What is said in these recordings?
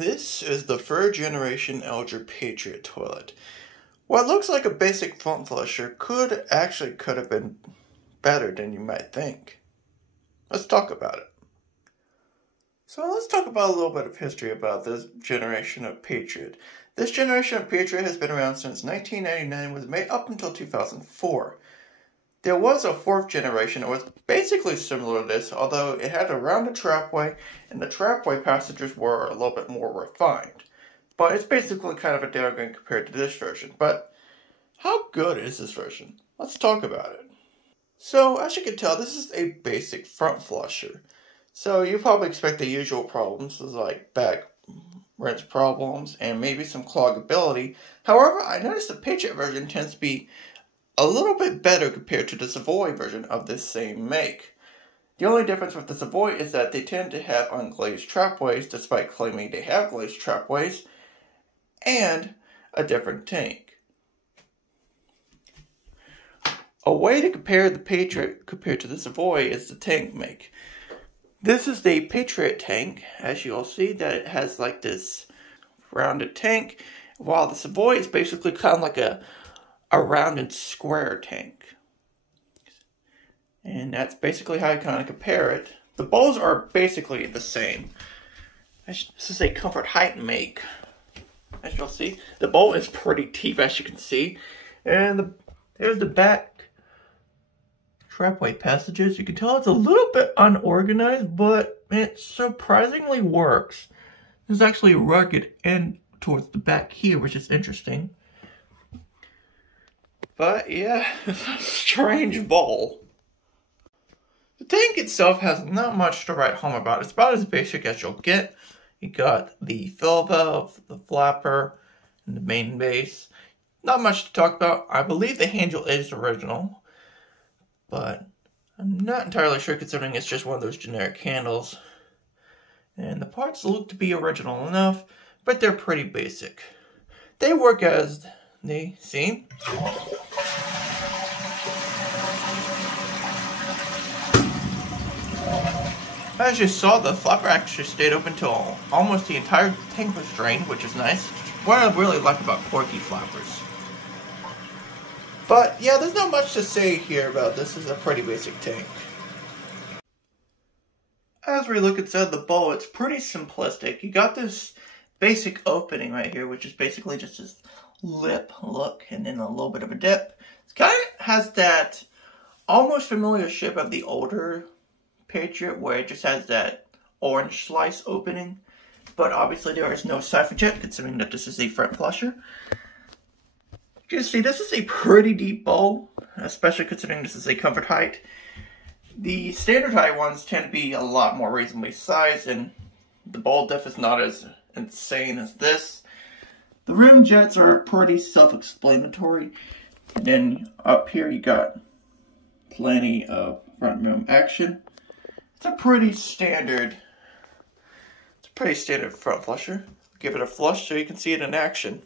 This is the third generation Eljer Patriot toilet. What looks like a basic front flusher could have been better than you might think. Let's talk about it. So let's talk about a little bit of history about this generation of Patriot. This generation of Patriot has been around since 1999 and was made up until 2004. There was a fourth generation that was basically similar to this, although it had a rounded trapway, and the trapway passages were a little bit more refined. But it's basically kind of a downgrade compared to this version. But how good is this version? Let's talk about it. So, as you can tell, this is a basic front flusher. So you probably expect the usual problems, like back rinse problems, and maybe some cloggability. However, I noticed the Patriot version tends to be a little bit better compared to the Savoy version of this same make. The only difference with the Savoy is that they tend to have unglazed trapways, despite claiming they have glazed trapways, and a different tank. A way to compare the Patriot compared to the Savoy is the tank make. This is the Patriot tank, as you'll see that it has like this rounded tank, while the Savoy is basically kind of like a rounded square tank. And that's basically how I kind of compare it. The bowls are basically the same. This is a comfort height make. As you'll see, the bowl is pretty deep, as you can see. And there's the back trapway passages. You can tell it's a little bit unorganized, but it surprisingly works. There's actually a rugged end towards the back here, which is interesting. But yeah, it's a strange bowl. The tank itself has not much to write home about. It's about as basic as you'll get. You got the fill valve, the flapper, and the main base. Not much to talk about. I believe the handle is original, but I'm not entirely sure considering it's just one of those generic handles. And the parts look to be original enough, but they're pretty basic. They work as they seem. As you saw, the flapper actually stayed open till almost the entire tank was drained, which is nice. What I really like about corky flappers. But yeah, there's not much to say here about this. Is a pretty basic tank. As we look inside the bowl, it's pretty simplistic. You got this basic opening right here, which is basically just this lip look and then a little bit of a dip. It kind of has that almost familiar shape of the older Patriot, where it just has that orange slice opening, but obviously there is no siphon jet, considering that this is a front flusher. You can see this is a pretty deep bowl, especially considering this is a comfort height. The standard height ones tend to be a lot more reasonably sized, and the bowl depth is not as insane as this. The rim jets are pretty self-explanatory, and then up here you got plenty of front rim action. It's a pretty standard front flusher. Give it a flush so you can see it in action.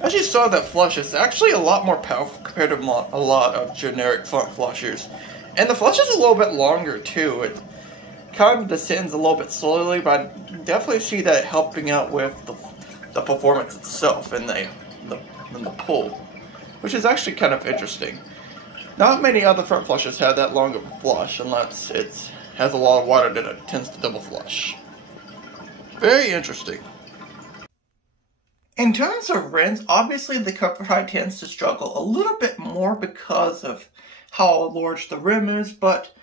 As you saw, that flush is actually a lot more powerful compared to a lot of generic front flushers. And the flush is a little bit longer too. It kind of descends a little bit slowly, but I definitely see that helping out with the performance itself and the pull, which is actually kind of interesting. Not many other front flushes have that long of a flush unless it has a lot of water that it tends to double flush. Very interesting. In terms of rinse, obviously the comfort height tends to struggle a little bit more because of how large the rim is, but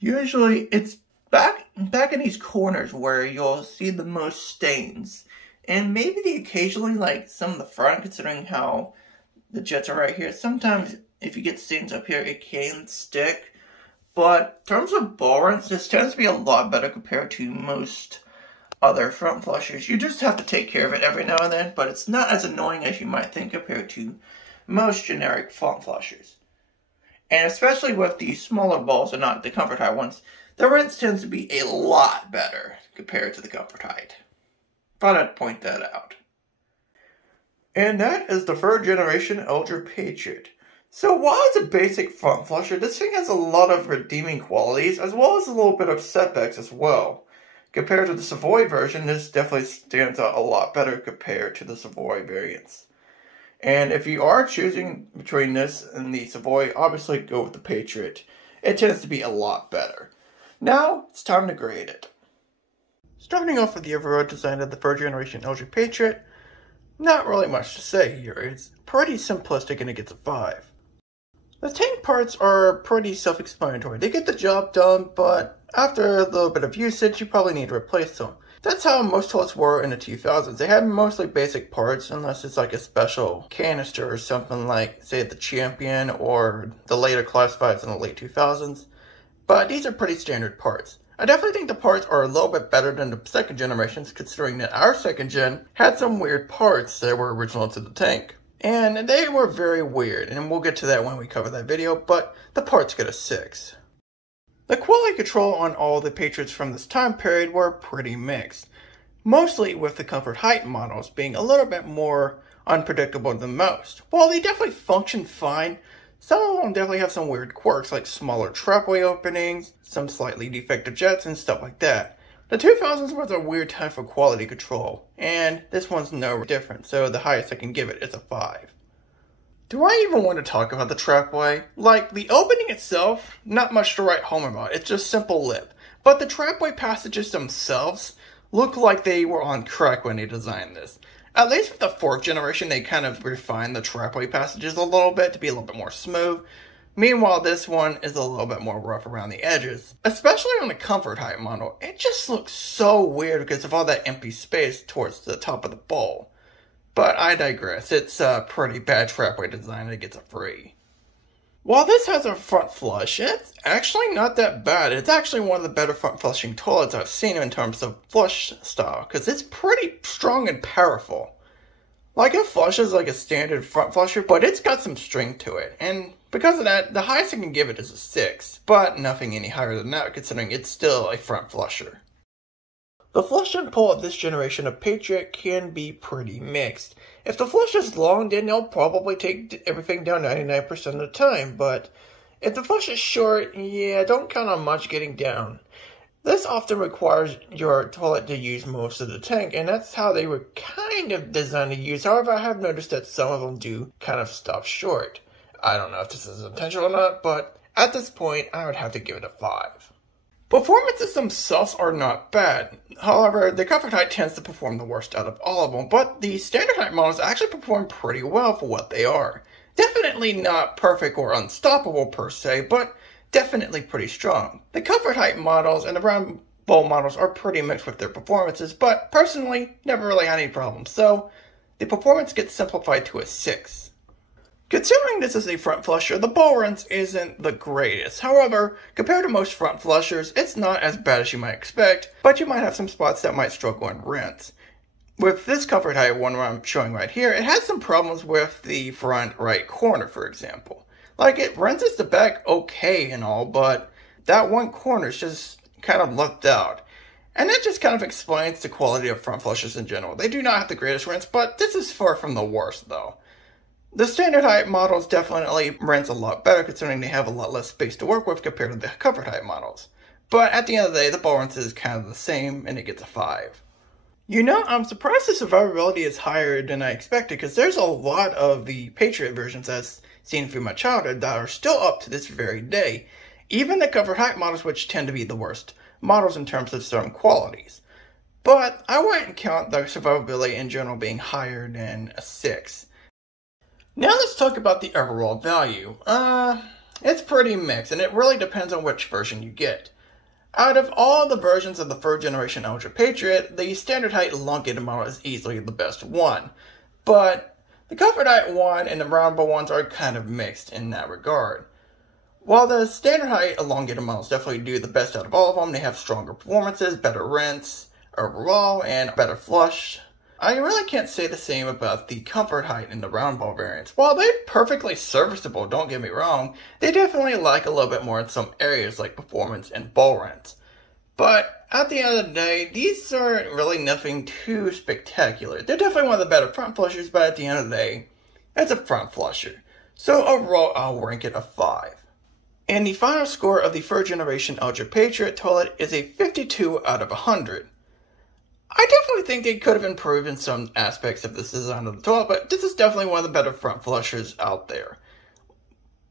usually it's back in these corners where you'll see the most stains. And maybe occasionally, like some of the front, considering how the jets are right here. Sometimes if you get stains up here, it can stick. But in terms of ball rinse, this tends to be a lot better compared to most other front flushers. You just have to take care of it every now and then, but it's not as annoying as you might think compared to most generic front flushers. And especially with the smaller balls and not the comfort height ones, the rinse tends to be a lot better compared to the comfort height. Thought I'd point that out. And that is the third generation Eljer Patriot. So while it's a basic front flusher, this thing has a lot of redeeming qualities, as well as a little bit of setbacks as well. Compared to the Savoy version, this definitely stands out a lot better compared to the Savoy variants. And if you are choosing between this and the Savoy, obviously go with the Patriot. It tends to be a lot better. Now, it's time to grade it. Starting off with the overall design of the 3rd generation Eljer Patriot, not really much to say here. It's pretty simplistic and it gets a 5. The tank parts are pretty self-explanatory. They get the job done, but after a little bit of usage, you probably need to replace them. That's how most toilets were in the 2000s. They had mostly basic parts, unless it's like a special canister or something like, say, the Champion or the later classifieds in the late 2000s. But these are pretty standard parts. I definitely think the parts are a little bit better than the 2nd generations, considering that our 2nd gen had some weird parts that were original to the tank. And they were very weird, and we'll get to that when we cover that video, but the parts get a 6. The quality control on all the Patriots from this time period were pretty mixed, mostly with the comfort height models being a little bit more unpredictable than most. While they definitely function fine, some of them definitely have some weird quirks like smaller trapway openings, some slightly defective jets, and stuff like that. The 2000s was a weird time for quality control, and this one's no different, so the highest I can give it is a 5. Do I even want to talk about the trapway? Like, the opening itself, not much to write home about, it's just simple lip. But the trapway passages themselves look like they were on crack when they designed this. At least with the 4th generation, they kind of refined the trapway passages a little bit to be a little bit more smooth. Meanwhile, this one is a little bit more rough around the edges. Especially on the comfort height model, it just looks so weird because of all that empty space towards the top of the bowl. But I digress, it's a pretty bad trapway design and it gets a 3. While this has a front flush, it's actually not that bad. It's actually one of the better front flushing toilets I've seen in terms of flush style, because it's pretty strong and powerful. Like, it flushes like a standard front flusher, but it's got some strength to it, and because of that, the highest I can give it is a 6, but nothing any higher than that considering it's still a front flusher. The flush and pull of this generation of Patriot can be pretty mixed. If the flush is long, then they'll probably take everything down 99% of the time, but if the flush is short, yeah, don't count on much getting down. This often requires your toilet to use most of the tank, and that's how they were kind of designed to use. However, I have noticed that some of them do kind of stop short. I don't know if this is intentional or not, but at this point, I would have to give it a 5. Performances themselves are not bad. However, the comfort height tends to perform the worst out of all of them, but the standard height models actually perform pretty well for what they are. Definitely not perfect or unstoppable per se, but definitely pretty strong. The comfort height models and the round bowl models are pretty mixed with their performances, but personally, never really had any problems, so the performance gets simplified to a 6. Considering this is a front flusher, the ball rinse isn't the greatest. However, compared to most front flushers, it's not as bad as you might expect, but you might have some spots that might struggle in rinse. With this comfort height one I'm showing right here, it has some problems with the front right corner, for example. Like, it rinses the back okay and all, but that one corner is just kind of left out. And that just kind of explains the quality of front flushers in general. They do not have the greatest rinse, but this is far from the worst though. The standard height models definitely rinse a lot better considering they have a lot less space to work with compared to the comfort height models. But at the end of the day, the ball rinse is kind of the same and it gets a 5. You know, I'm surprised the survivability is higher than I expected because there's a lot of the Patriot versions I've seen through my childhood that are still up to this very day. Even the comfort height models, which tend to be the worst models in terms of certain qualities. But I wouldn't count the survivability in general being higher than a 6. Now let's talk about the overall value. It's pretty mixed, and it really depends on which version you get. Out of all the versions of the 3rd generation Eljer Patriot, the standard height elongated model is easily the best one. But the comfort height one and the roundable ones are kind of mixed in that regard. While the standard height elongated models definitely do the best out of all of them, they have stronger performances, better rinse overall, and better flush. I really can't say the same about the comfort height and the round ball variants. While they're perfectly serviceable, don't get me wrong, they definitely lack a little bit more in some areas like performance and ball rinse. But at the end of the day, these are really nothing too spectacular. They're definitely one of the better front flushers, but at the end of the day, it's a front flusher. So overall, I'll rank it a 5. And the final score of the 3rd generation Eljer Patriot toilet is a 52 out of 100. I definitely think they could have improved in some aspects of this design of the toilet, but this is definitely one of the better front flushers out there.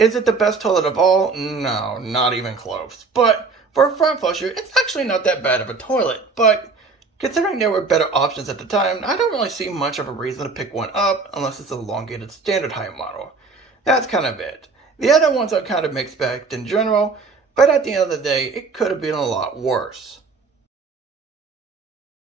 Is it the best toilet of all? No, not even close. But for a front flusher, it's actually not that bad of a toilet. But considering there were better options at the time, I don't really see much of a reason to pick one up unless it's an elongated standard height model. That's kind of it. The other ones are kind of mixed back in general, but at the end of the day, it could have been a lot worse.